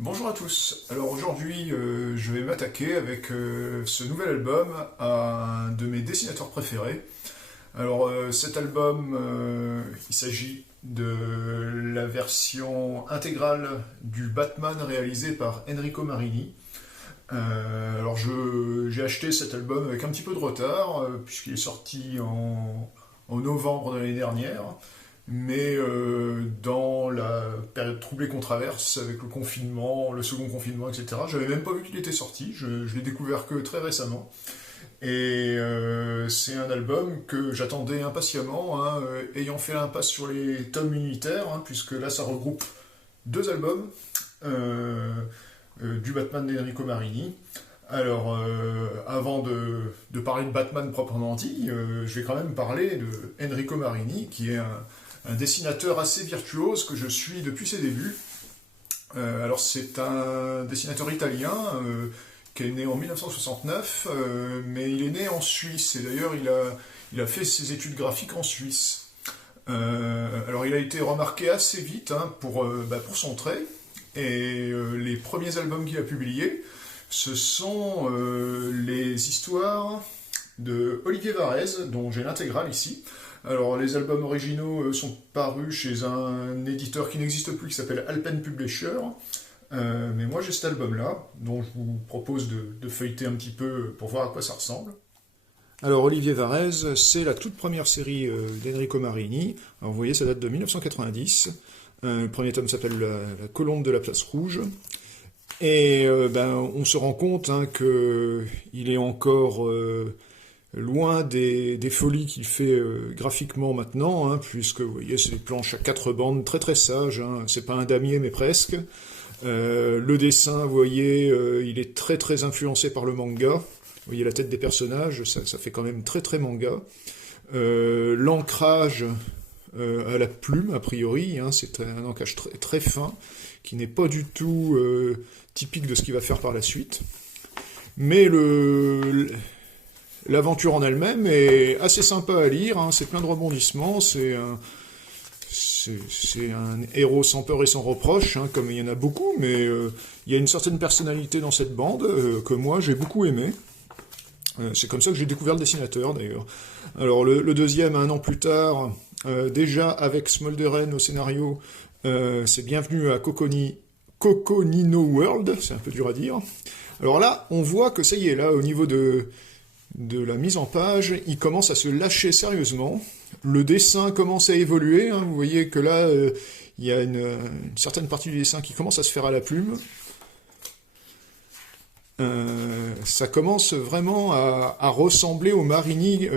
Bonjour à tous. Alors aujourd'hui, je vais m'attaquer avec ce nouvel album à un de mes dessinateurs préférés. Alors cet album, il s'agit de la version intégrale du Batman réalisé par Enrico Marini. Alors j'ai acheté cet album avec un petit peu de retard, puisqu'il est sorti en novembre de l'année dernière. Mais dans la période troublée qu'on traverse avec le confinement, le second confinement, etc., j'avais même pas vu qu'il était sorti, je l'ai découvert que très récemment. Et c'est un album que j'attendais impatiemment, hein, ayant fait l'impasse sur les tomes unitaires, hein, puisque là ça regroupe deux albums du Batman d'Enrico Marini. Alors, avant de parler de Batman proprement dit, je vais quand même parler de Enrico Marini, qui est un dessinateur assez virtuose que je suis depuis ses débuts. Alors c'est un dessinateur italien qui est né en 1969, mais il est né en Suisse, et d'ailleurs il a fait ses études graphiques en Suisse. Alors il a été remarqué assez vite, hein, pour son trait, et les premiers albums qu'il a publiés, ce sont les histoires de Olivier Varèse, dont j'ai l'intégrale ici. Alors les albums originaux sont parus chez un éditeur qui n'existe plus, qui s'appelle Alpen Publisher. Mais moi j'ai cet album-là, dont je vous propose de feuilleter un petit peu pour voir à quoi ça ressemble. Alors Olivier Varèse, c'est la toute première série d'Enrico Marini. Alors vous voyez, ça date de 1990. Le premier tome s'appelle la Colombe de la Place Rouge. Et on se rend compte, hein, qu'il est encore loin des folies qu'il fait graphiquement maintenant, hein, puisque vous voyez, c'est des planches à 4 bandes très très sages, hein, c'est pas un damier mais presque. Le dessin, vous voyez, il est très très influencé par le manga. Vous voyez la tête des personnages, ça fait quand même très très manga. L'ancrage à la plume, a priori, hein, c'est un ancrage très, très fin, qui n'est pas du tout typique de ce qu'il va faire par la suite. Mais l'aventure en elle-même est assez sympa à lire, hein, c'est plein de rebondissements, c'est un héros sans peur et sans reproche, hein, comme il y en a beaucoup, mais il y a une certaine personnalité dans cette bande que moi j'ai beaucoup aimé. C'est comme ça que j'ai découvert le dessinateur d'ailleurs. Alors le deuxième, un an plus tard, déjà avec Smolderen au scénario, c'est Bienvenue à Coconino World, c'est un peu dur à dire. Alors là, on voit que ça y est, là, au niveau de la mise en page, il commence à se lâcher sérieusement. Le dessin commence à évoluer, hein, vous voyez que là, il y a une certaine partie du dessin qui commence à se faire à la plume. Ça commence vraiment à ressembler au Marini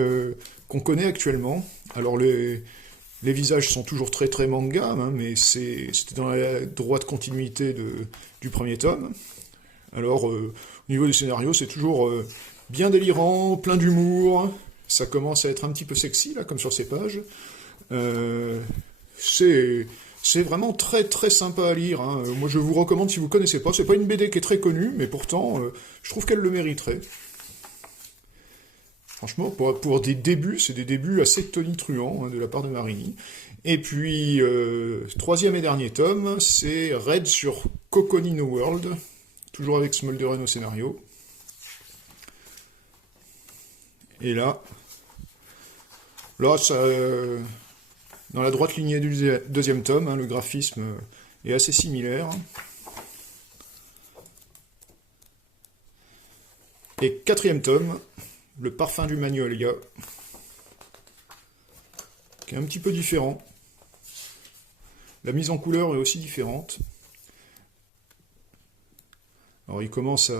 qu'on connaît actuellement. Alors les visages sont toujours très très manga, hein, mais c'était dans la droite continuité du premier tome. Alors au niveau du scénario, c'est toujours bien délirant, plein d'humour. Ça commence à être un petit peu sexy, là, comme sur ces pages. C'est vraiment très très sympa à lire, hein. Moi je vous recommande si vous ne connaissez pas. C'est pas une BD qui est très connue, mais pourtant je trouve qu'elle le mériterait. Franchement, pour des débuts, c'est des débuts assez tonitruants, hein, de la part de Marini. Et puis, troisième et dernier tome, c'est Raid sur Coconino World, toujours avec Smolderen au scénario. Et là ça, dans la droite lignée du deuxième tome, hein, le graphisme est assez similaire. Et quatrième tome, Le parfum du Magnolia, qui est un petit peu différent. La mise en couleur est aussi différente. Alors il commence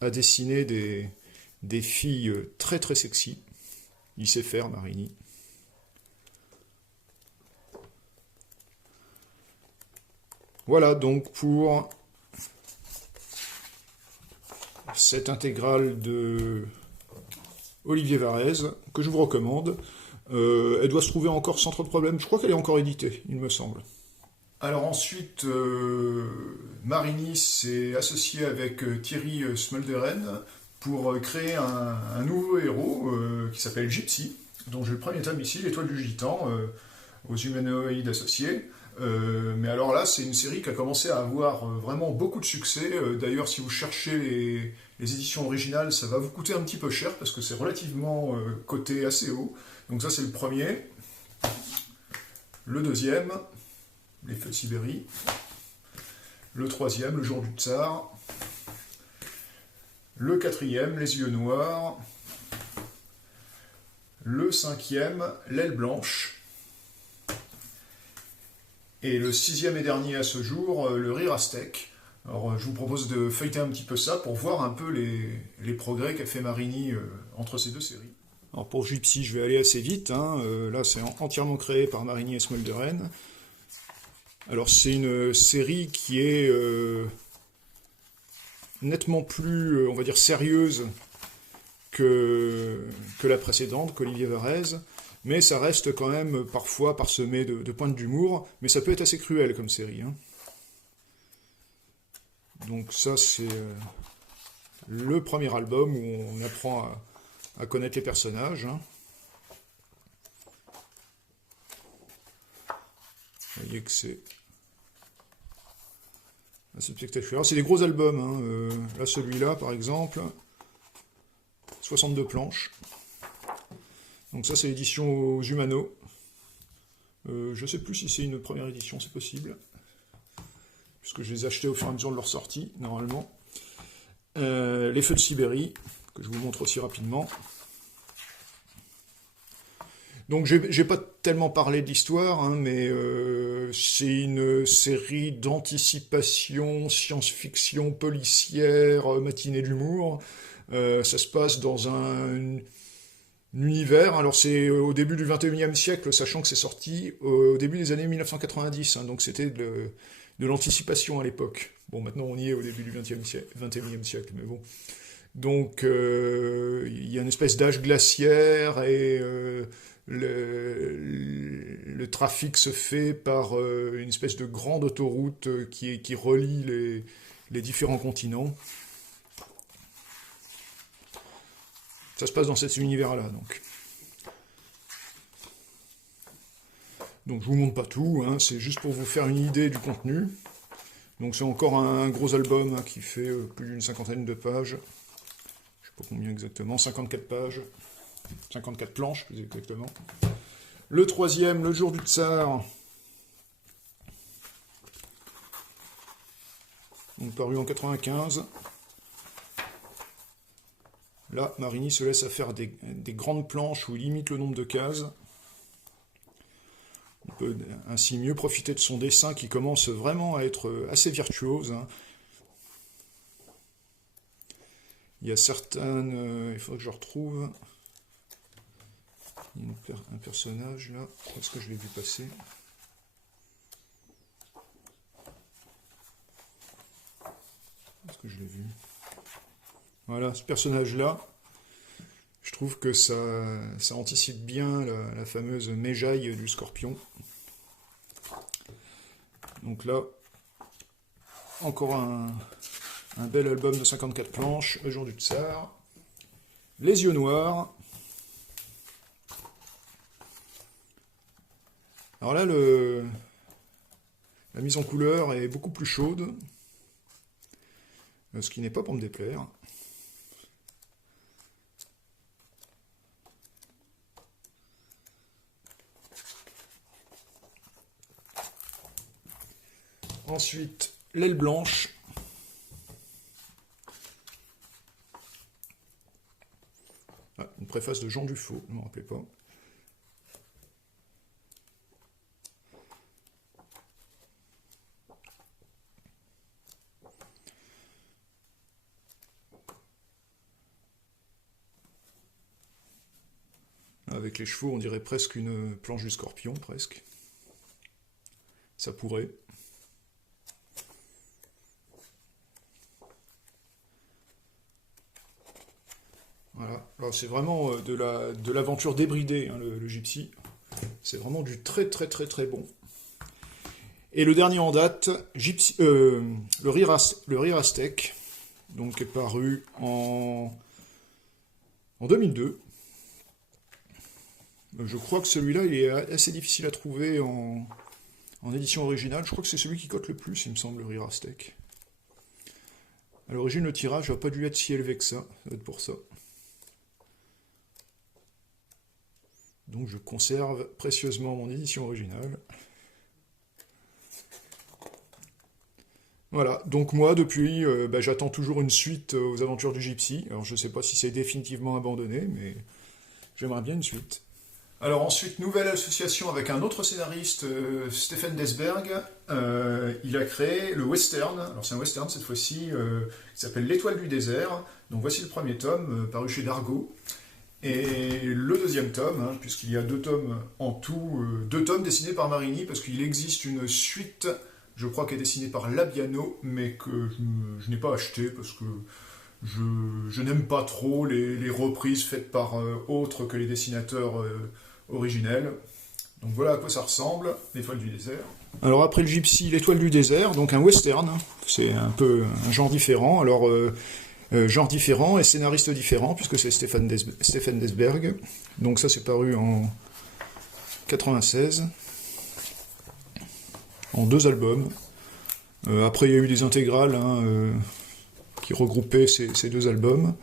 à dessiner des filles très très sexy. Il sait faire, Marini. Voilà donc pour cette intégrale de Olivier Varèse, que je vous recommande. Elle doit se trouver encore sans trop de problèmes. Je crois qu'elle est encore éditée, il me semble. Alors ensuite, Marini s'est associé avec Thierry Smolderen pour créer un nouveau héros qui s'appelle Gypsy, dont j'ai le premier tome ici, L'Étoile du Gitan, aux humanoïdes associés. Mais alors là, c'est une série qui a commencé à avoir vraiment beaucoup de succès. D'ailleurs, si vous cherchez les éditions originales, ça va vous coûter un petit peu cher parce que c'est relativement coté assez haut. Donc ça, c'est le premier. Le deuxième, Les Feux de Sibérie. Le troisième, Le Jour du Tsar. Le quatrième, Les Yeux Noirs. Le cinquième, L'Aile Blanche. Et le sixième et dernier à ce jour, Le Rire Aztèque. Alors je vous propose de feuilleter un petit peu ça pour voir un peu les progrès qu'a fait Marini entre ces deux séries. Alors pour Gypsy, je vais aller assez vite. Là, c'est entièrement créé par Marini et Smolderen. Alors c'est une série qui est nettement plus, on va dire, sérieuse que la précédente, qu'Olivier Varèse. Mais ça reste quand même parfois parsemé de pointes d'humour, mais ça peut être assez cruel comme série. Donc ça, c'est le premier album où on apprend à connaître les personnages. Vous voyez que c'est assez spectaculaire. C'est des gros albums. Là, celui-là, par exemple, 62 planches. Donc ça, c'est l'édition aux Humano. Je ne sais plus si c'est une première édition, c'est possible. Puisque je les ai achetés au fur et à mesure de leur sortie, normalement. Les Feux de Sibérie, que je vous montre aussi rapidement. Donc j'ai pas tellement parlé de l'histoire, mais c'est une série d'anticipation, science-fiction, policière, matinée d'humour. Ça se passe dans un univers, alors c'est au début du XXIe siècle, sachant que c'est sorti au début des années 1990, donc c'était de l'anticipation à l'époque. Bon, maintenant on y est au début du XXIe siècle, mais bon. Donc il y a une espèce d'âge glaciaire et le trafic se fait par une espèce de grande autoroute qui relie les différents continents. Ça se passe dans cet univers-là, donc. Donc je vous montre pas tout, c'est juste pour vous faire une idée du contenu. Donc c'est encore un gros album qui fait plus d'une cinquantaine de pages. Je sais pas combien exactement, 54 pages. 54 planches, plus exactement. Le troisième, Le Jour du Tsar. Donc paru en 95. Là, Marini se laisse à faire des grandes planches où il limite le nombre de cases. On peut ainsi mieux profiter de son dessin qui commence vraiment à être assez virtuose. Il y a certaines... il faudrait que je retrouve... Il y a un personnage là. Est-ce que je l'ai vu passer? Est-ce que je l'ai vu? Voilà, ce personnage-là, je trouve que ça anticipe bien la fameuse méjaille du scorpion. Donc là, encore un bel album de 54 planches, Le Jour du Tsar. Les Yeux Noirs. Alors là, la mise en couleur est beaucoup plus chaude, ce qui n'est pas pour me déplaire. Ensuite, L'Aile Blanche. Ah, une préface de Jean Dufaux, je ne me rappelais pas. Avec les chevaux, on dirait presque une planche du Scorpion, presque. Ça pourrait. Voilà. Alors c'est vraiment de l'aventure débridée, le Gypsy. C'est vraiment du très très très très bon. Et le dernier en date, le Rire Aztèque, donc est paru en 2002. Je crois que celui-là il est assez difficile à trouver en En édition originale, je crois que c'est celui qui cote le plus, il me semble, le Rirastec. À l'origine, le tirage n'a pas dû être si élevé que ça doit être pour ça. Donc je conserve précieusement mon édition originale. Voilà, donc moi depuis, j'attends toujours une suite aux aventures du Gypsy. Alors je sais pas si c'est définitivement abandonné, mais j'aimerais bien une suite. Alors ensuite, nouvelle association avec un autre scénariste, Stephen Desberg. Il a créé le western. Alors c'est un western cette fois-ci, qui s'appelle L'Étoile du désert. Donc voici le premier tome, paru chez Dargaud. Et le deuxième tome, hein, puisqu'il y a 2 tomes en tout, 2 tomes dessinés par Marini, parce qu'il existe une suite, je crois, qui est dessinée par Labiano, mais que je n'ai pas acheté, parce que je n'aime pas trop les reprises faites par autres que les dessinateurs originels. Donc voilà à quoi ça ressemble, l'Étoile du désert. Alors après le Gypsy, l'Étoile du désert, donc un western, c'est un peu un genre différent. Alors genre différent et scénariste différent, puisque c'est Stephen Desberg. Donc ça c'est paru en 96, en 2 albums. Après il y a eu des intégrales qui regroupaient ces 2 albums.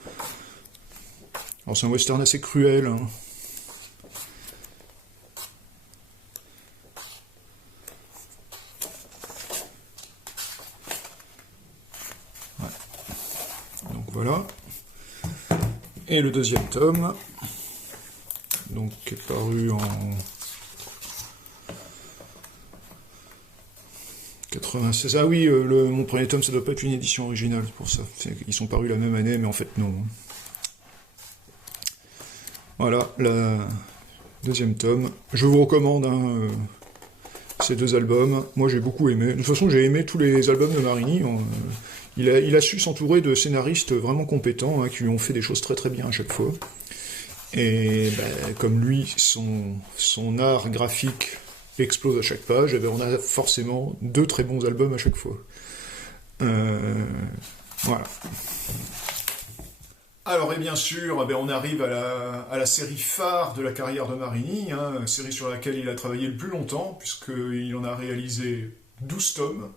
Alors c'est un western assez cruel. Hein. Voilà. Et le deuxième tome, donc qui est paru en 96. Ah oui, mon premier tome, ça doit pas être une édition originale, c'est pour ça. Ils sont parus la même année, mais en fait non. Voilà, le deuxième tome. Je vous recommande ces 2 albums. Moi j'ai beaucoup aimé. De toute façon, j'ai aimé tous les albums de Marini. Il a su s'entourer de scénaristes vraiment compétents, hein, qui lui ont fait des choses très très bien à chaque fois. Et comme lui, son art graphique explose à chaque page, et on a forcément 2 très bons albums à chaque fois. Voilà. Alors, et bien sûr, on arrive à la série phare de la carrière de Marini, hein, série sur laquelle il a travaillé le plus longtemps, puisqu'il en a réalisé 12 tomes.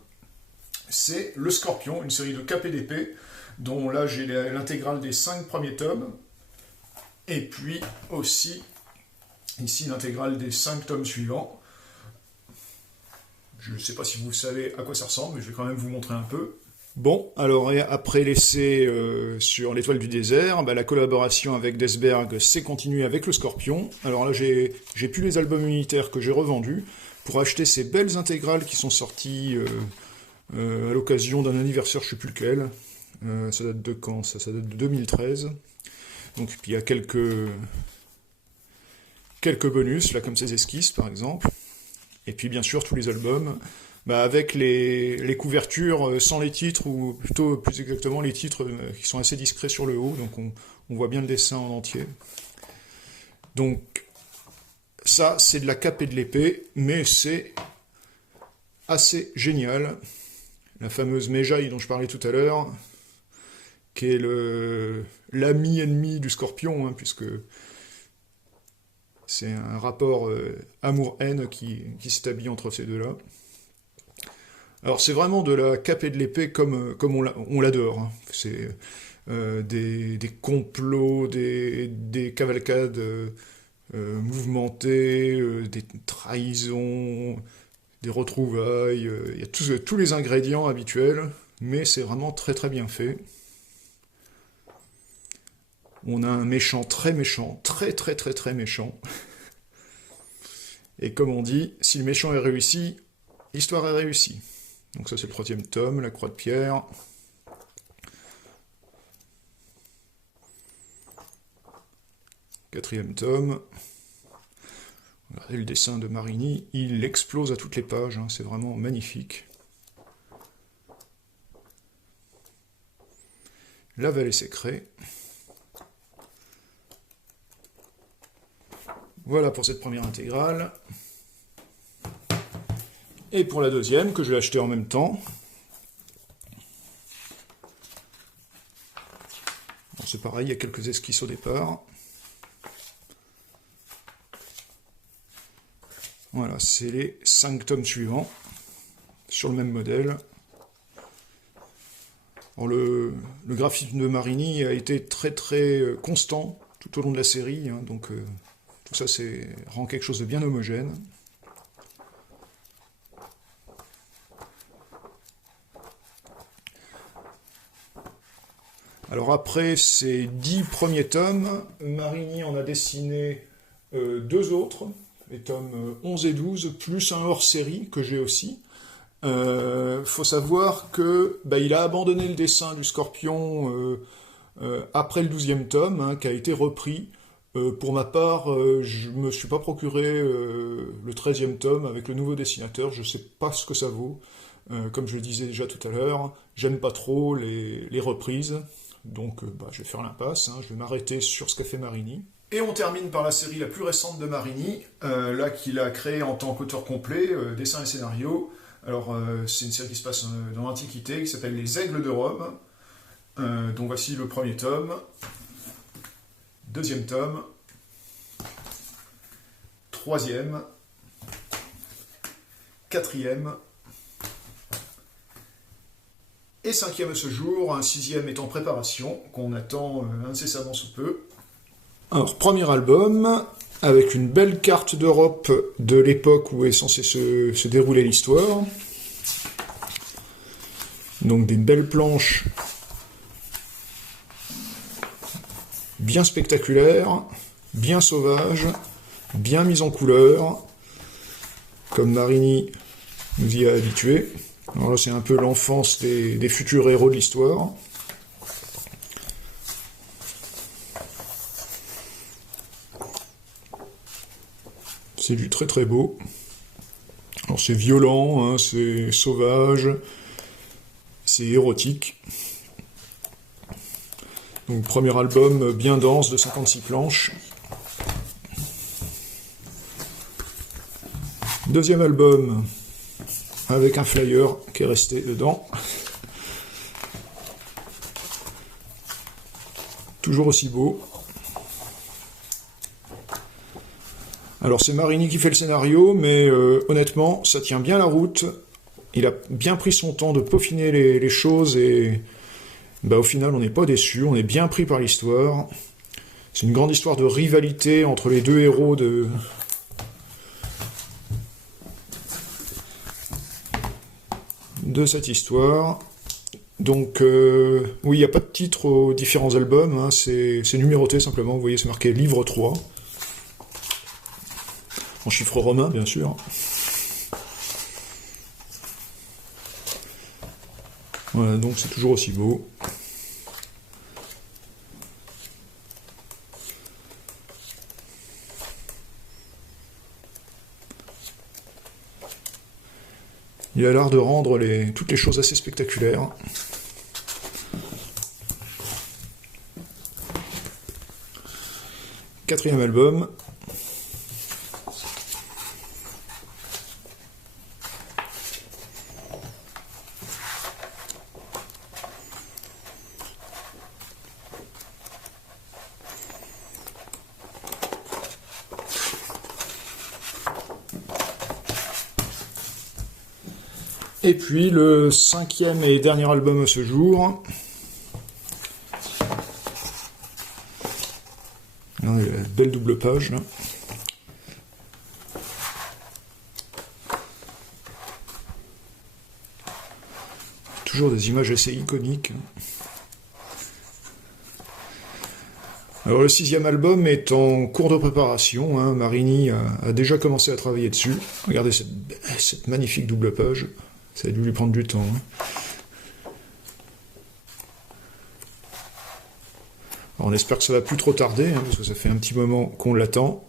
C'est Le Scorpion, une série de KPDP, dont là j'ai l'intégrale des 5 premiers tomes, et puis aussi ici l'intégrale des 5 tomes suivants. Je ne sais pas si vous savez à quoi ça ressemble, mais je vais quand même vous montrer un peu. Bon, alors après l'essai sur l'Étoile du désert, la collaboration avec Desberg s'est continuée avec Le Scorpion. Alors là j'ai plus les albums unitaires que j'ai revendus pour acheter ces belles intégrales qui sont sorties à l'occasion d'un anniversaire, je ne sais plus lequel. Ça date de quand ça date de 2013. Donc puis il y a quelques bonus, là comme ces esquisses par exemple. Et puis bien sûr tous les albums, avec les couvertures sans les titres, ou plutôt plus exactement les titres qui sont assez discrets sur le haut, donc on voit bien le dessin en entier. Donc ça c'est de la cape et de l'épée, mais c'est assez génial. La fameuse Méjaï dont je parlais tout à l'heure, qui est l'ami-ennemi du Scorpion, hein, puisque c'est un rapport amour-haine qui s'établit entre ces deux-là. Alors c'est vraiment de la cape et de l'épée comme on l'adore. Hein. C'est des complots, des cavalcades mouvementées, des trahisons, des retrouvailles, il y a tous les ingrédients habituels, mais c'est vraiment très très bien fait. On a un méchant, très très très très méchant. Et comme on dit, si le méchant est réussi, l'histoire est réussie. Donc ça c'est le 3e tome, la Croix de Pierre. Quatrième tome. Regardez le dessin de Marini, il explose à toutes les pages, hein, c'est vraiment magnifique. La Vallée Sécrée. Voilà pour cette première intégrale. Et pour la deuxième, que je vais acheter en même temps. Bon, c'est pareil, il y a quelques esquisses au départ. Voilà, c'est les 5 tomes suivants, sur le même modèle. Alors, le graphisme de Marini a été très très constant tout au long de la série, hein, donc tout ça rend quelque chose de bien homogène. Alors après ces 10 premiers tomes, Marini en a dessiné 2 autres, les tomes 11 et 12, plus un hors-série que j'ai aussi. Faut savoir que il a abandonné le dessin du Scorpion après le 12e tome, hein, qui a été repris. Pour ma part, je me suis pas procuré le 13e tome avec le nouveau dessinateur, je sais pas ce que ça vaut. Comme je le disais déjà tout à l'heure, j'aime pas trop les reprises, donc je vais faire l'impasse, hein, je vais m'arrêter sur ce qu'a fait Marini. Et on termine par la série la plus récente de Marini, là qu'il a créée en tant qu'auteur complet, dessin et scénario. Alors c'est une série qui se passe dans l'Antiquité, qui s'appelle Les Aigles de Rome. Donc voici le premier tome, deuxième tome, troisième, quatrième, et cinquième ce jour, un sixième est en préparation, qu'on attend incessamment sous peu. Alors, premier album, avec une belle carte d'Europe de l'époque où est censée se dérouler l'histoire. Donc des belles planches bien spectaculaires, bien sauvages, bien mises en couleur, comme Marini nous y a habitués. Alors là, c'est un peu l'enfance des futurs héros de l'histoire. C'est du très très beau. Alors c'est violent, hein, c'est sauvage, c'est érotique. Donc premier album bien dense de 56 planches. Deuxième album avec un flyer qui est resté dedans. Toujours aussi beau. Alors c'est Marini qui fait le scénario, mais honnêtement, ça tient bien la route. Il a bien pris son temps de peaufiner les choses et au final on n'est pas déçu, on est bien pris par l'histoire. C'est une grande histoire de rivalité entre les deux héros de cette histoire. Donc oui, il n'y a pas de titre aux différents albums, hein, c'est numéroté simplement, vous voyez c'est marqué livre 3. En chiffre romain, bien sûr. Voilà, donc c'est toujours aussi beau. Il a l'art de rendre toutes les choses assez spectaculaires. Quatrième album. Et puis le cinquième et dernier album à ce jour. Belle double page là. Toujours des images assez iconiques. Alors le sixième album est en cours de préparation, hein. Marini a déjà commencé à travailler dessus. Regardez cette magnifique double page. Ça a dû lui prendre du temps. Hein. Alors, on espère que ça va plus trop tarder, hein, parce que ça fait un petit moment qu'on l'attend.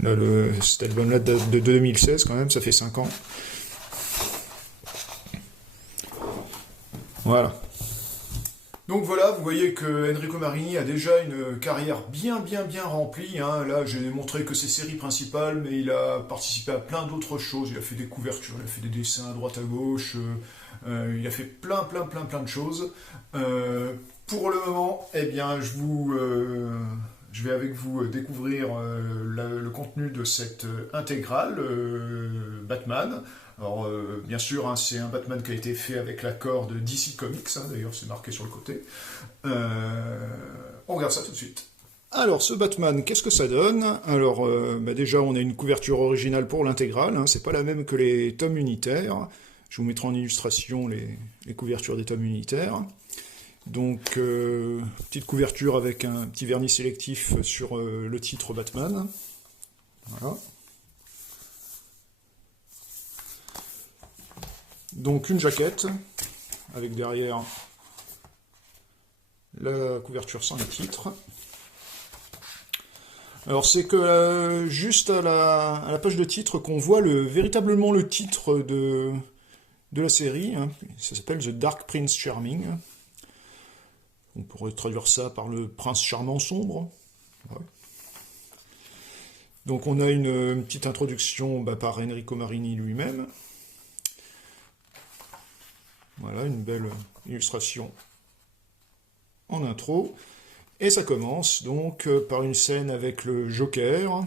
Là, cet album-là date de 2016 quand même, ça fait 5 ans. Voilà. Donc voilà, vous voyez que Enrico Marini a déjà une carrière bien remplie. Hein. Là, j'ai montré que ses séries principales, mais il a participé à plein d'autres choses. Il a fait des couvertures, il a fait des dessins à droite à gauche, il a fait plein de choses. Pour le moment, eh bien, je vous je vais avec vous découvrir le contenu de cette intégrale Batman. Alors, bien sûr, hein, c'est un Batman qui a été fait avec l'accord de DC Comics, hein, d'ailleurs c'est marqué sur le côté. On regarde ça tout de suite. Alors, ce Batman, qu'est-ce que ça donne? Alors, déjà, on a une couverture originale pour l'intégrale, hein, c'est pas la même que les tomes unitaires. Je vous mettrai en illustration les couvertures des tomes unitaires. Donc, petite couverture avec un petit vernis sélectif sur le titre Batman. Voilà. Donc, une jaquette, avec derrière la couverture sans les titres. Alors, c'est que juste à la page de titre qu'on voit véritablement le titre de la série. Hein. Ça s'appelle The Dark Prince Charming. On pourrait traduire ça par le prince charmant sombre. Ouais. Donc on a une petite introduction par Enrico Marini lui-même. Voilà, une belle illustration en intro. Et ça commence donc par une scène avec le Joker,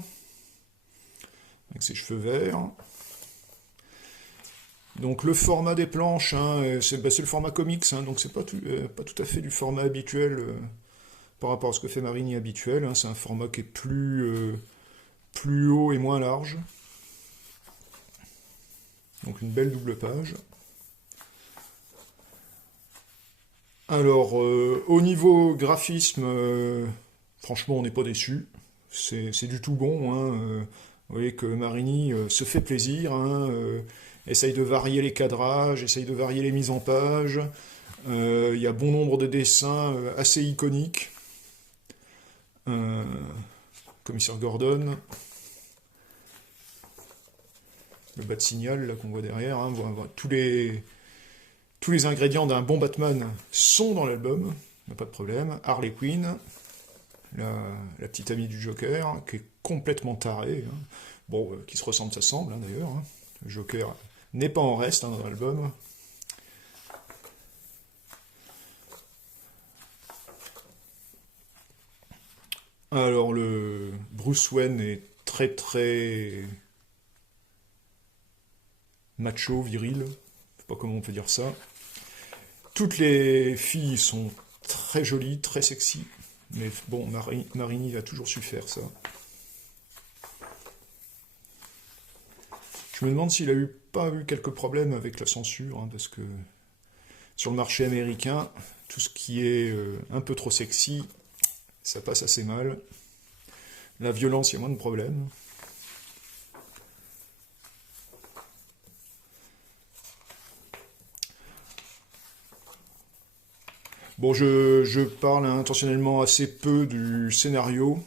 avec ses cheveux verts. Donc le format des planches, hein, c'est le format comics, hein, donc c'est pas tout à fait du format habituel par rapport à ce que fait Marini habituel. Hein, c'est un format qui est plus haut et moins large. Donc une belle double page. Alors au niveau graphisme, franchement on n'est pas déçu. C'est du tout bon. Hein, vous voyez que Marini se fait plaisir. Hein, essaye de varier les cadrages, essaye de varier les mises en page. Il y a bon nombre de dessins assez iconiques. Commissaire Gordon. Le bas de signal là qu'on voit derrière. Hein, tous les ingrédients d'un bon Batman sont dans l'album. Pas de problème. Harley Quinn. La petite amie du Joker, qui est complètement tarée. Hein. Bon, qui se ressemble, ça semble hein, d'ailleurs. Hein. Le Joker n'est pas en reste hein, dans l'album. Alors le Bruce Wayne est très très macho, viril, je sais pas comment on peut dire ça. Toutes les filles sont très jolies, très sexy, mais bon, Marini a toujours su faire ça. Je me demande s'il a pas eu quelques problèmes avec la censure, hein, parce que sur le marché américain, tout ce qui est un peu trop sexy, ça passe assez mal. La violence, il y a moins de problèmes. Bon, je parle intentionnellement assez peu du scénario.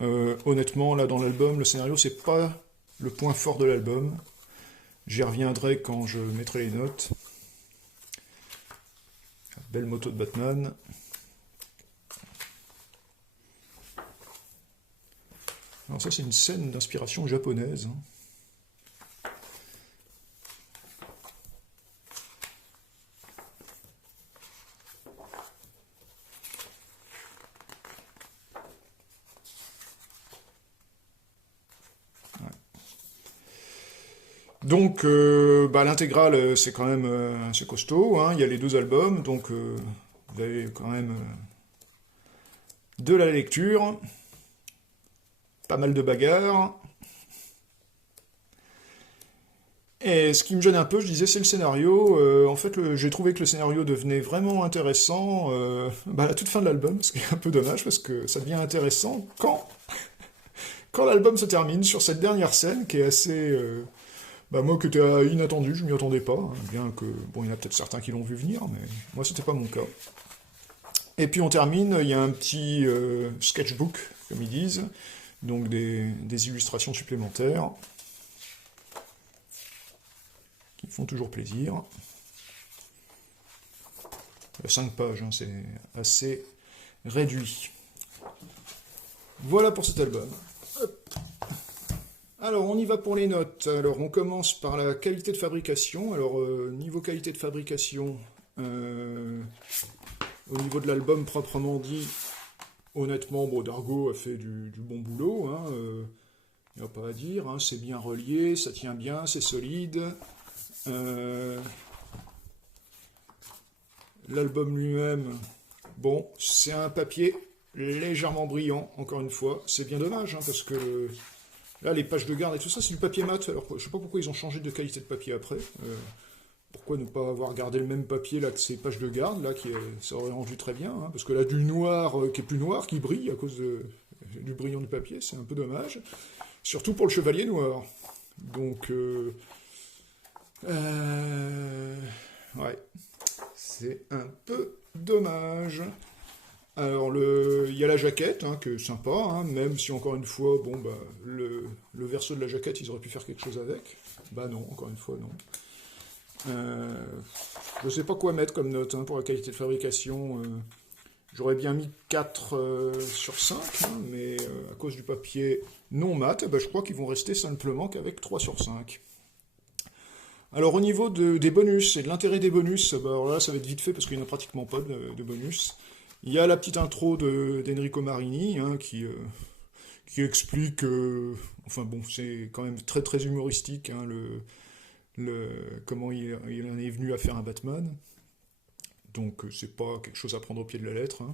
Honnêtement, là, dans l'album, le scénario, c'est pas le point fort de l'album. J'y reviendrai quand je mettrai les notes. Belle moto de Batman. Alors ça, c'est une scène d'inspiration japonaise. Donc, l'intégrale, c'est quand même assez costaud. Hein. Il y a les deux albums, donc vous avez quand même de la lecture, pas mal de bagarres. Et ce qui me gêne un peu, je disais, c'est le scénario. En fait, j'ai trouvé que le scénario devenait vraiment intéressant à la toute fin de l'album, ce qui est un peu dommage, parce que ça devient intéressant quand l'album se termine sur cette dernière scène qui est assez... moi, qui était inattendu, je m'y attendais pas, hein, bien que, bon, il y en a peut-être certains qui l'ont vu venir, mais moi, c'était pas mon cas. Et puis on termine, il y a un petit sketchbook, comme ils disent, donc des illustrations supplémentaires, qui font toujours plaisir. 5 pages, hein, c'est assez réduit. Voilà pour cet album. Hop. Alors, on y va pour les notes. Alors, on commence par la qualité de fabrication. Alors, niveau qualité de fabrication, au niveau de l'album proprement dit, honnêtement, bon, Dargo a fait du bon boulot, il n'y a pas à dire, c'est bien relié, ça tient bien, c'est solide. L'album lui-même, bon, c'est un papier légèrement brillant, encore une fois. C'est bien dommage, parce que là, les pages de garde et tout ça, c'est du papier mat. Alors, je sais pas pourquoi ils ont changé de qualité de papier après. Pourquoi ne pas avoir gardé le même papier là que ces pages de garde, là, ça aurait rendu très bien, parce que là, du noir qui est plus noir, qui brille à cause du brillant du papier, c'est un peu dommage. Surtout pour le chevalier noir. Donc, ouais. C'est un peu dommage. Alors, il y a la jaquette, que sympa, même si, encore une fois, bon, bah, le verso de la jaquette, ils auraient pu faire quelque chose avec. Bah non, encore une fois, non. Je sais pas quoi mettre comme note pour la qualité de fabrication. J'aurais bien mis 4 sur 5, mais à cause du papier non mat, je crois qu'ils vont rester simplement qu'avec 3 sur 5. Alors au niveau des bonus et de l'intérêt des bonus, alors là ça va être vite fait parce qu'il n'y en a pratiquement pas de bonus. Il y a la petite intro d'Enrico Marini qui explique, enfin bon, c'est quand même très très humoristique comment il en est venu à faire un Batman. Donc c'est pas quelque chose à prendre au pied de la lettre.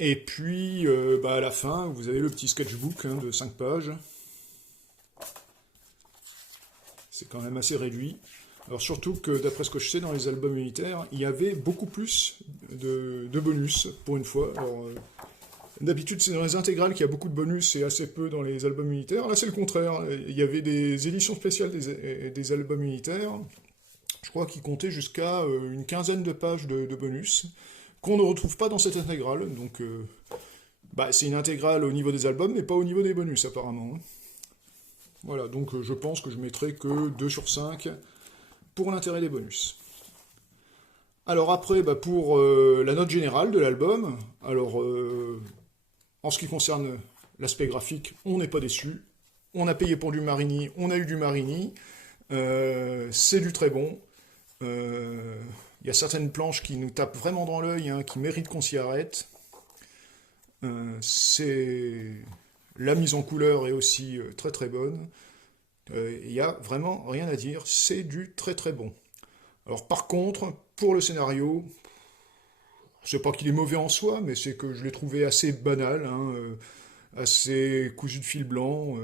Et puis à la fin, vous avez le petit sketchbook de 5 pages. C'est quand même assez réduit. Alors surtout que, d'après ce que je sais, dans les albums unitaires, il y avait beaucoup plus de bonus, pour une fois. Alors, d'habitude, c'est dans les intégrales qu'il y a beaucoup de bonus et assez peu dans les albums unitaires. Là, c'est le contraire. Il y avait des éditions spéciales des albums unitaires. Je crois qu'ils comptaient jusqu'à une quinzaine de pages de bonus, qu'on ne retrouve pas dans cette intégrale. Donc, c'est une intégrale au niveau des albums, mais pas au niveau des bonus, apparemment. Voilà, donc je pense que je mettrai que 2 sur 5 pour l'intérêt des bonus. Alors après, pour la note générale de l'album, alors en ce qui concerne l'aspect graphique, on n'est pas déçu. On a payé pour du Marini, on a eu du Marini. C'est du très bon. Il y a certaines planches qui nous tapent vraiment dans l'œil, qui méritent qu'on s'y arrête. La mise en couleur est aussi très très bonne. Il n'y a vraiment rien à dire. C'est du très très bon. Alors par contre, pour le scénario, c'est pas qu'il est mauvais en soi, mais c'est que je l'ai trouvé assez banal, assez cousu de fil blanc.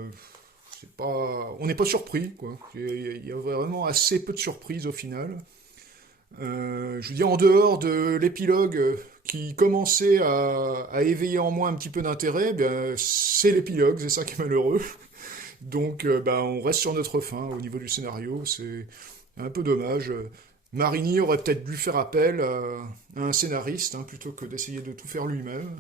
On n'est pas surpris, quoi. Il y a vraiment assez peu de surprises au final. Je veux dire, en dehors de l'épilogue qui commençait à éveiller en moi un petit peu d'intérêt, c'est l'épilogue, c'est ça qui est malheureux. Donc on reste sur notre fin au niveau du scénario, c'est un peu dommage. Marini aurait peut-être dû faire appel à un scénariste plutôt que d'essayer de tout faire lui-même.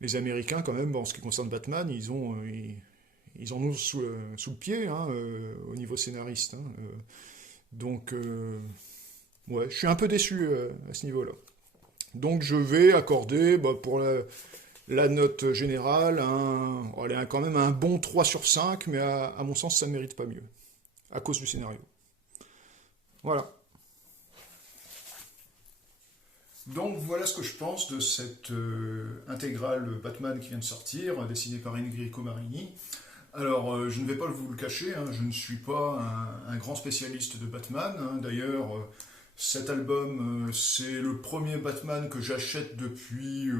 Les Américains, quand même, en ce qui concerne Batman, ils en ont sous le pied au niveau scénariste. Donc, ouais, je suis un peu déçu à ce niveau-là. Donc, je vais accorder pour la note générale, elle est quand même un bon 3 sur 5, mais à mon sens, ça ne mérite pas mieux, à cause du scénario. Voilà. Donc voilà ce que je pense de cette intégrale Batman qui vient de sortir, dessinée par Enrico Marini. Alors, je ne vais pas vous le cacher, je ne suis pas un grand spécialiste de Batman. D'ailleurs, cet album, c'est le premier Batman que j'achète depuis...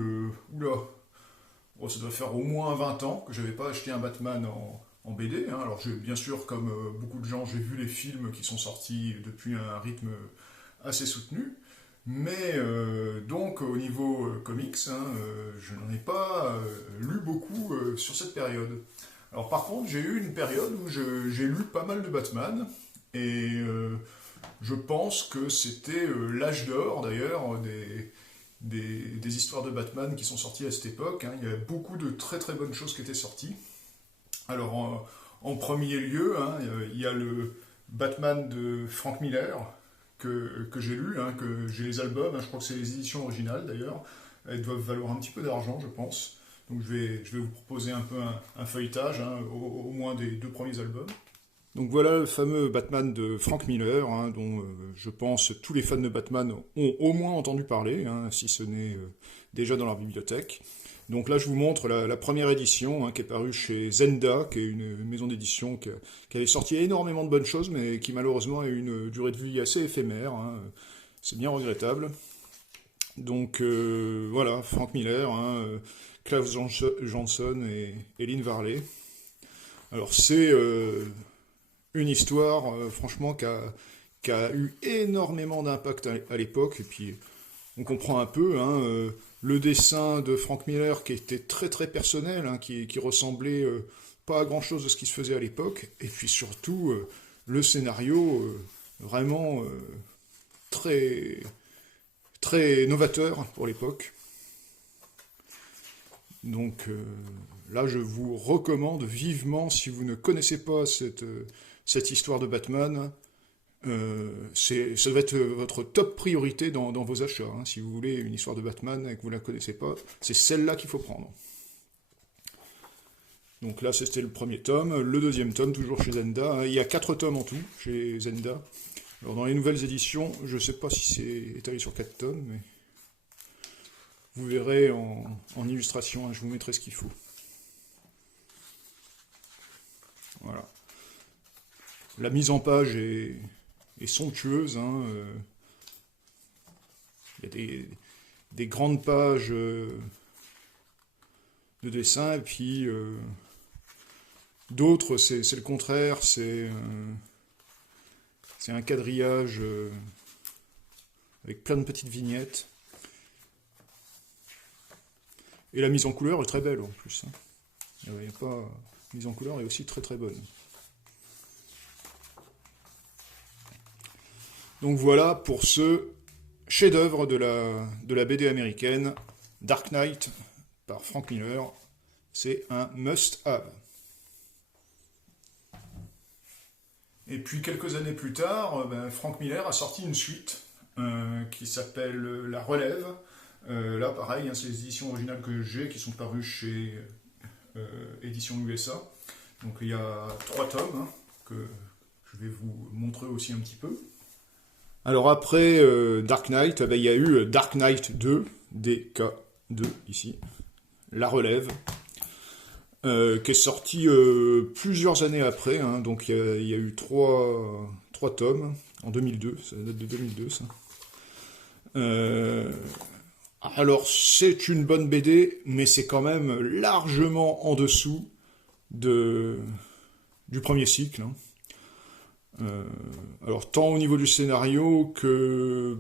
ça doit faire au moins 20 ans que je n'avais pas acheté un Batman en BD. Alors, bien sûr, comme beaucoup de gens, j'ai vu les films qui sont sortis depuis un rythme assez soutenu. Mais donc, au niveau comics, je n'en ai pas lu beaucoup sur cette période. Alors par contre, j'ai eu une période où j'ai lu pas mal de Batman, et je pense que c'était l'âge d'or d'ailleurs des histoires de Batman qui sont sorties à cette époque. Il y a beaucoup de très très bonnes choses qui étaient sorties. Alors en premier lieu, il y a le Batman de Frank Miller que j'ai lu, que j'ai les albums, je crois que c'est les éditions originales d'ailleurs. Elles doivent valoir un petit peu d'argent, je pense. Donc je vais vous proposer un peu un feuilletage, au moins des 2 premiers albums. Donc voilà le fameux Batman de Frank Miller, dont je pense tous les fans de Batman ont au moins entendu parler, si ce n'est déjà dans leur bibliothèque. Donc là, je vous montre la première édition qui est parue chez Zenda, qui est une maison d'édition qui avait sorti énormément de bonnes choses, mais qui malheureusement a eu une durée de vie assez éphémère. C'est bien regrettable. Donc voilà, Frank Miller, Klaus Johnson et Lynn Varley. Alors c'est une histoire, franchement, qui a eu énormément d'impact à l'époque, et puis on comprend un peu le dessin de Frank Miller qui était très très personnel, qui ressemblait pas à grand chose de ce qui se faisait à l'époque, et puis surtout le scénario vraiment très, très novateur pour l'époque. Donc là je vous recommande vivement, si vous ne connaissez pas cette histoire de Batman, ça va être votre top priorité dans vos achats. Si vous voulez une histoire de Batman et que vous ne la connaissez pas, c'est celle-là qu'il faut prendre. Donc là, c'était le premier tome. Le deuxième tome, toujours chez Zenda. Il y a 4 tomes en tout, chez Zenda. Alors dans les nouvelles éditions, je ne sais pas si c'est étalé sur 4 tomes, mais vous verrez en illustration, je vous mettrai ce qu'il faut. Voilà. La mise en page est somptueuse. Il y a des grandes pages de dessin, et puis d'autres, c'est le contraire, c'est un quadrillage avec plein de petites vignettes. Et la mise en couleur est très belle en plus. La mise en couleur est aussi très très bonne. Donc voilà pour ce chef-d'œuvre de la BD américaine, Dark Knight, par Frank Miller. C'est un must-have. Et puis quelques années plus tard, Frank Miller a sorti une suite qui s'appelle La Relève. Là pareil, c'est les éditions originales que j'ai qui sont parues chez Éditions USA. Donc il y a 3 tomes que je vais vous montrer aussi un petit peu. Alors après Dark Knight, il y a eu Dark Knight 2, DK2 ici, La Relève, qui est sorti plusieurs années après, donc il y a eu 3 tomes en 2002, ça date de 2002 ça. Alors c'est une bonne BD, mais c'est quand même largement en dessous du premier cycle. Alors tant au niveau du scénario que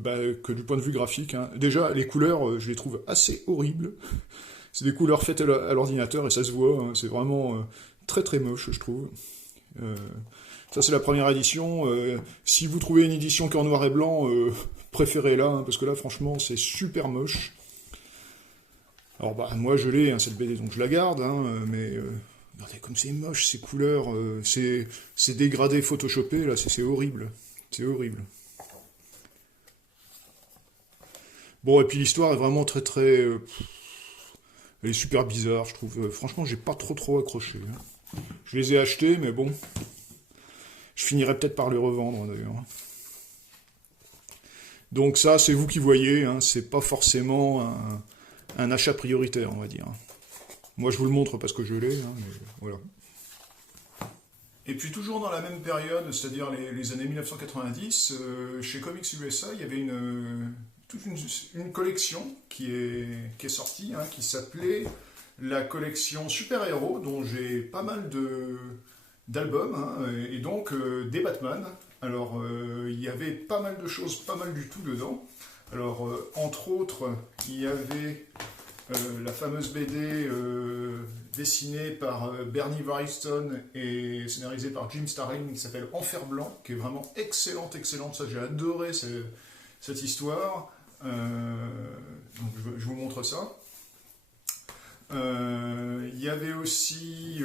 du point de vue graphique. Déjà les couleurs, je les trouve assez horribles. C'est des couleurs faites à l'ordinateur et ça se voit. C'est vraiment très très moche, je trouve. Ça c'est la première édition. Si vous trouvez une édition qui est en noir et blanc, préférez-la, parce que là franchement c'est super moche. Alors moi je l'ai cette BD, donc je la garde, mais regardez comme c'est moche ces couleurs, c'est dégradé photoshopé, là c'est horrible. C'est horrible. Bon, et puis l'histoire est vraiment très très... elle est super bizarre, je trouve. Franchement, j'ai pas trop accroché. Je les ai achetés, mais bon... je finirai peut-être par les revendre, d'ailleurs. Donc ça, c'est vous qui voyez, c'est pas forcément un achat prioritaire, on va dire. Moi, je vous le montre parce que je l'ai, mais voilà. Et puis toujours dans la même période, c'est-à-dire les années 1990, chez Comics USA, il y avait toute une collection qui est sortie, qui s'appelait la collection Super-Héros, dont j'ai pas mal d'albums, et donc des Batman. Alors, il y avait pas mal de choses, pas mal du tout dedans. Alors, entre autres, il y avait la fameuse BD dessinée par Bernie Wrightson et scénarisée par Jim Starlin qui s'appelle Enfer Blanc, qui est vraiment excellente. Ça, j'ai adoré cette histoire. Donc, je vous montre ça. Il y avait aussi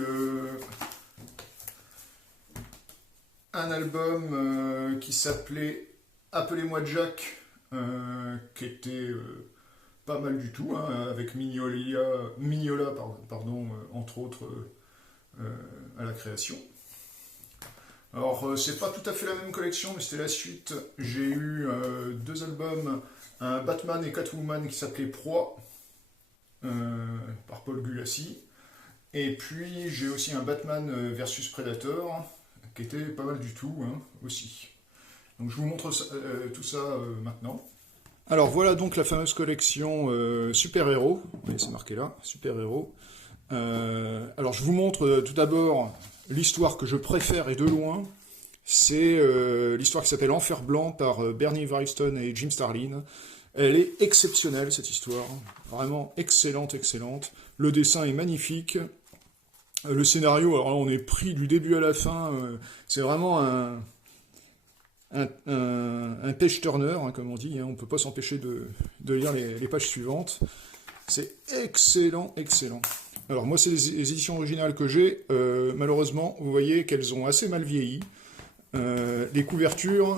un album qui s'appelait Appelez-moi Jack, qui était pas mal du tout, avec Mignola, entre autres, à la création. Alors, c'est pas tout à fait la même collection, mais c'était la suite. J'ai eu 2 albums, un Batman et Catwoman qui s'appelait Proie, par Paul Gulassi. Et puis j'ai aussi un Batman versus Predator, qui était pas mal du tout, hein, aussi. Donc je vous montre tout ça maintenant. Alors voilà donc la fameuse collection super-héros. Oui, c'est marqué là, super-héros. Alors je vous montre tout d'abord l'histoire que je préfère et de loin. C'est l'histoire qui s'appelle Enfer Blanc par Bernie Wrightson et Jim Starlin. Elle est exceptionnelle cette histoire, vraiment excellente, excellente. Le dessin est magnifique. Le scénario, alors là on est pris du début à la fin. C'est vraiment un page-turner, hein, comme on dit. Hein. On ne peut pas s'empêcher de lire les pages suivantes. C'est excellent, excellent. Alors moi c'est les éditions originales que j'ai. Malheureusement, vous voyez qu'elles ont assez mal vieilli. Les couvertures,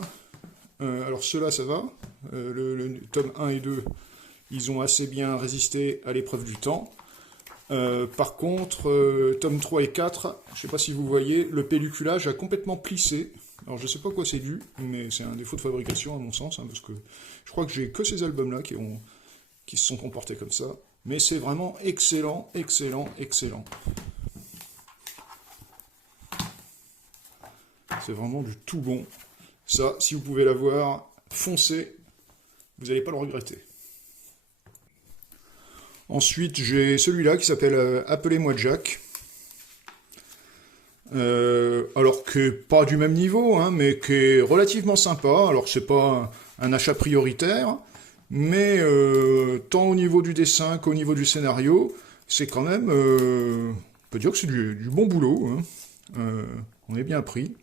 alors ceux-là ça va, le tome 1 et 2, ils ont assez bien résisté à l'épreuve du temps. Par contre, tome 3 et 4, je ne sais pas si vous voyez, le pelliculage a complètement plissé. Alors je ne sais pas quoi c'est dû, mais c'est un défaut de fabrication à mon sens, hein, parce que je crois que j'ai que ces albums-là qui se sont comportés comme ça. Mais c'est vraiment excellent, excellent, excellent. C'est vraiment du tout bon. Ça, si vous pouvez l'avoir, foncez, vous n'allez pas le regretter. Ensuite, j'ai celui-là qui s'appelle Appelez-moi Jack. Alors que pas du même niveau, hein, mais qui est relativement sympa. Alors c'est pas un achat prioritaire, mais tant au niveau du dessin qu'au niveau du scénario, c'est quand même, on peut dire que c'est du bon boulot. Hein. On est bien pris.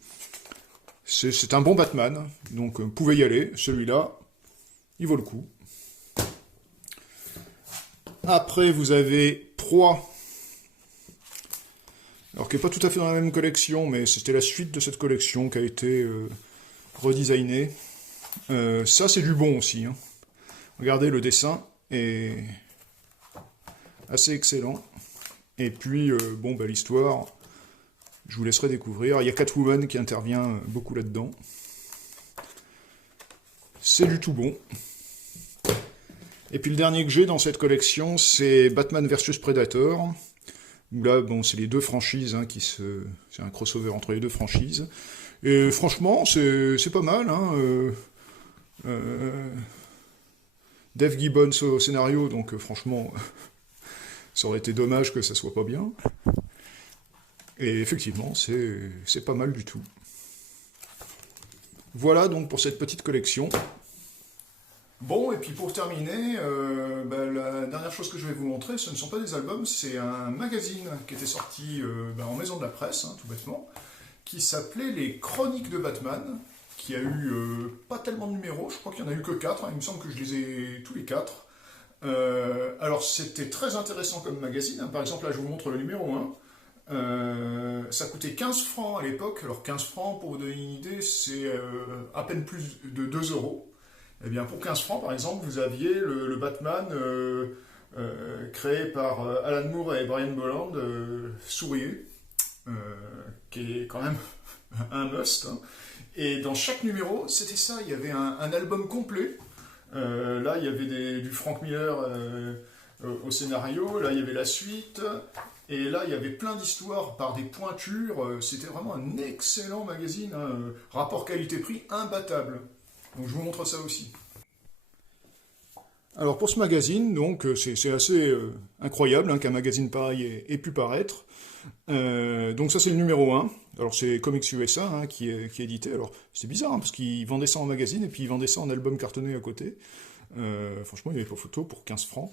C'est un bon Batman, donc vous pouvez y aller. Celui-là, il vaut le coup. Après, vous avez Proie. Alors, qui n'est pas tout à fait dans la même collection, mais c'était la suite de cette collection qui a été redesignée. Ça, c'est du bon aussi. Hein. Regardez, le dessin est assez excellent. Et puis, bon, bah, l'histoire, je vous laisserai découvrir. Il y a Catwoman qui intervient beaucoup là-dedans. C'est du tout bon. Et puis le dernier que j'ai dans cette collection, c'est Batman versus Predator. Où là, bon, c'est les deux franchises, hein, c'est un crossover entre les deux franchises. Et franchement, c'est pas mal. Hein, Dave Gibbons au scénario, donc franchement, ça aurait été dommage que ça soit pas bien. Et effectivement, c'est pas mal du tout. Voilà donc pour cette petite collection. Bon, et puis pour terminer, la dernière chose que je vais vous montrer, ce ne sont pas des albums, c'est un magazine qui était sorti en maison de la presse, hein, tout bêtement, qui s'appelait Les Chroniques de Batman, qui a eu pas tellement de numéros, je crois qu'il n'y en a eu que 4, hein, il me semble que je les ai tous les 4. Alors c'était très intéressant comme magazine, hein. Par exemple là je vous montre le numéro 1. Ça coûtait 15 francs à l'époque, alors 15 francs pour vous donner une idée, c'est à peine plus de 2 euros. Eh bien, pour 15 francs, par exemple, vous aviez le Batman créé par Alan Moore et Brian Bolland, Sourier, qui est quand même un must. Hein. Et dans chaque numéro, c'était ça, il y avait un album complet. Là, il y avait du Frank Miller au scénario, là, il y avait la suite, et là, il y avait plein d'histoires par des pointures. C'était vraiment un excellent magazine, hein. Rapport qualité-prix imbattable. Donc je vous montre ça aussi. Alors pour ce magazine, donc c'est assez incroyable hein, qu'un magazine pareil ait pu paraître. Donc ça c'est le numéro 1. Alors c'est Comics USA hein, qui est édité. Alors c'est bizarre hein, parce qu'ils vendaient ça en magazine et puis ils vendaient ça en album cartonné à côté. Franchement il n'y avait pas photo pour 15 francs.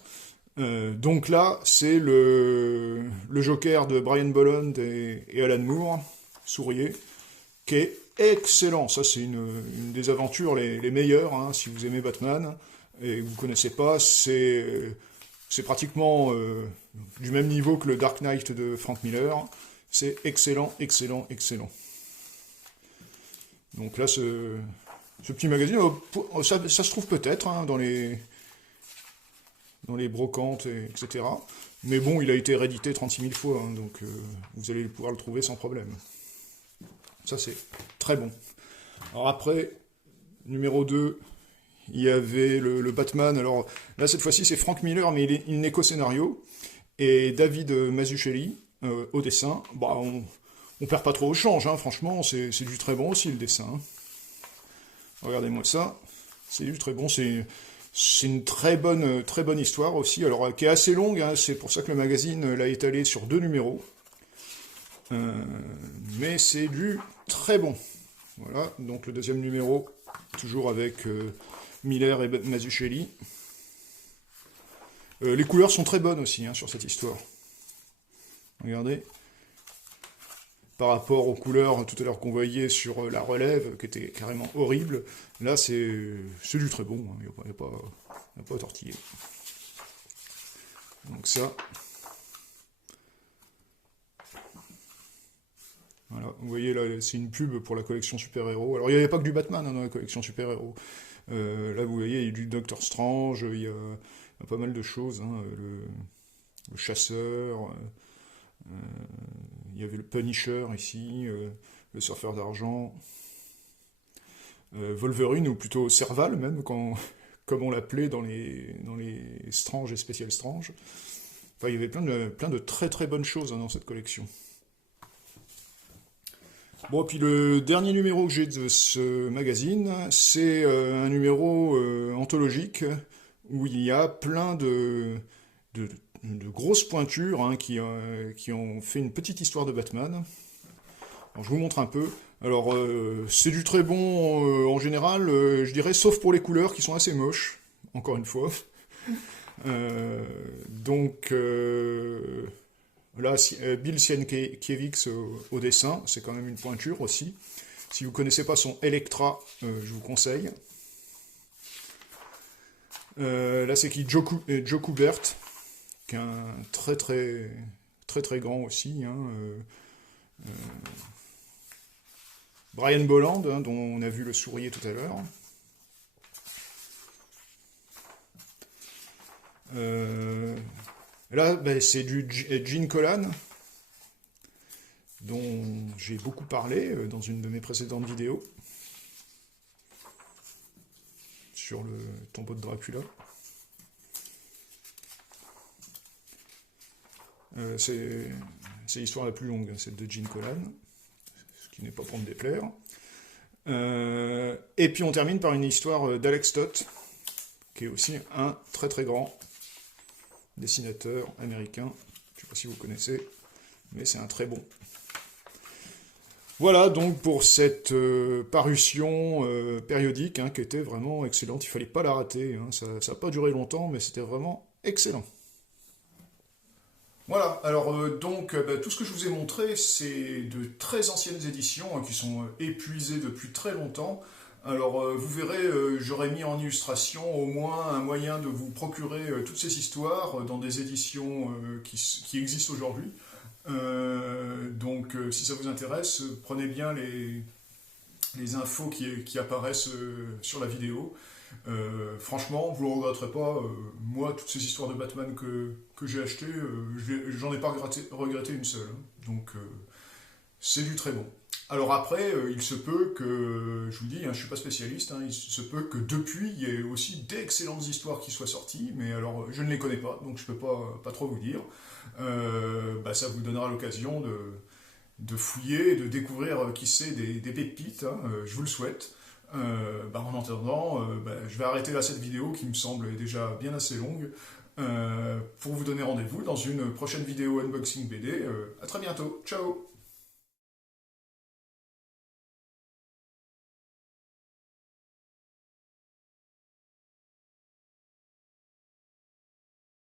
Donc là c'est le Joker de Brian Bolland et Alan Moore, Sourier, qui est excellent, ça c'est une des aventures les meilleures, hein, si vous aimez Batman, et que vous ne connaissez pas, c'est pratiquement du même niveau que le Dark Knight de Frank Miller, c'est excellent, excellent, excellent. Donc là, ce petit magazine, ça se trouve peut-être hein, dans les brocantes, etc. Mais bon, il a été réédité 36 000 fois, hein, donc vous allez pouvoir le trouver sans problème. Ça, c'est très bon. Alors après, numéro 2, il y avait le Batman, alors là cette fois-ci c'est Frank Miller, mais il n'est qu'au scénario, et David Mazzucchelli au dessin. Bah, on perd pas trop au change, hein, franchement, c'est du très bon aussi le dessin. Hein. Regardez-moi ça, c'est du très bon, c'est une très bonne histoire aussi, alors qui est assez longue, hein, c'est pour ça que le magazine l'a étalé sur 2 numéros. Mais c'est du très bon. Voilà, donc le deuxième numéro, toujours avec Miller et Mazzucchelli. Les couleurs sont très bonnes aussi hein, sur cette histoire. Regardez. Par rapport aux couleurs tout à l'heure qu'on voyait sur la relève, qui était carrément horrible, là c'est du très bon, hein, il n'y a pas à tortiller. Donc ça... Voilà, vous voyez là, c'est une pub pour la collection super-héros. Alors il n'y avait pas que du Batman hein, dans la collection super-héros. Là vous voyez, il y a du Doctor Strange, il y a pas mal de choses. Hein, le chasseur, il y avait le Punisher ici, le surfeur d'argent, Wolverine, ou plutôt Serval même, comme on l'appelait dans les Strange et Spécial Strange. Enfin, il y avait plein de très très bonnes choses hein, dans cette collection. Bon, puis le dernier numéro que j'ai de ce magazine, c'est un numéro anthologique où il y a plein de grosses pointures hein, qui ont fait une petite histoire de Batman. Alors, je vous montre un peu. Alors, c'est du très bon en général, je dirais, sauf pour les couleurs qui sont assez moches, encore une fois. Donc... Là, Bill Sienkiewicz au dessin, c'est quand même une pointure aussi. Si vous ne connaissez pas son Elektra, je vous conseille. Là, c'est qui Joe Kubert, qui est un très grand aussi. Hein, Brian Bolland, hein, dont on a vu le sourire tout à l'heure. Là, ben, c'est du Gene Colan, dont j'ai beaucoup parlé dans une de mes précédentes vidéos, sur le tombeau de Dracula. C'est l'histoire la plus longue, celle de Gene Colan, ce qui n'est pas pour me déplaire. Et puis on termine par une histoire d'Alex Stott, qui est aussi un très grand dessinateur américain, je ne sais pas si vous connaissez, mais c'est un très bon. Voilà donc pour cette parution périodique hein, qui était vraiment excellente, il ne fallait pas la rater, hein. Ça n'a pas duré longtemps, mais c'était vraiment excellent. Voilà, alors donc tout ce que je vous ai montré, c'est de très anciennes éditions hein, qui sont épuisées depuis très longtemps. Alors vous verrez, j'aurais mis en illustration au moins un moyen de vous procurer toutes ces histoires dans des éditions qui existent aujourd'hui. Donc si ça vous intéresse, prenez bien les infos qui apparaissent sur la vidéo. Franchement, vous ne le regretterez pas. Moi, toutes ces histoires de Batman que j'ai achetées, j'en ai pas regretté une seule. Hein. Donc c'est du très bon. Alors après, il se peut que, je vous dis, hein, je ne suis pas spécialiste, hein, il se peut que depuis, il y ait aussi d'excellentes histoires qui soient sorties, mais alors je ne les connais pas, donc je ne peux pas trop vous dire. Ça vous donnera l'occasion de fouiller, de découvrir, qui sait, des pépites, hein, je vous le souhaite. En attendant, je vais arrêter là cette vidéo qui me semble déjà bien assez longue, pour vous donner rendez-vous dans une prochaine vidéo unboxing BD. À très bientôt, ciao!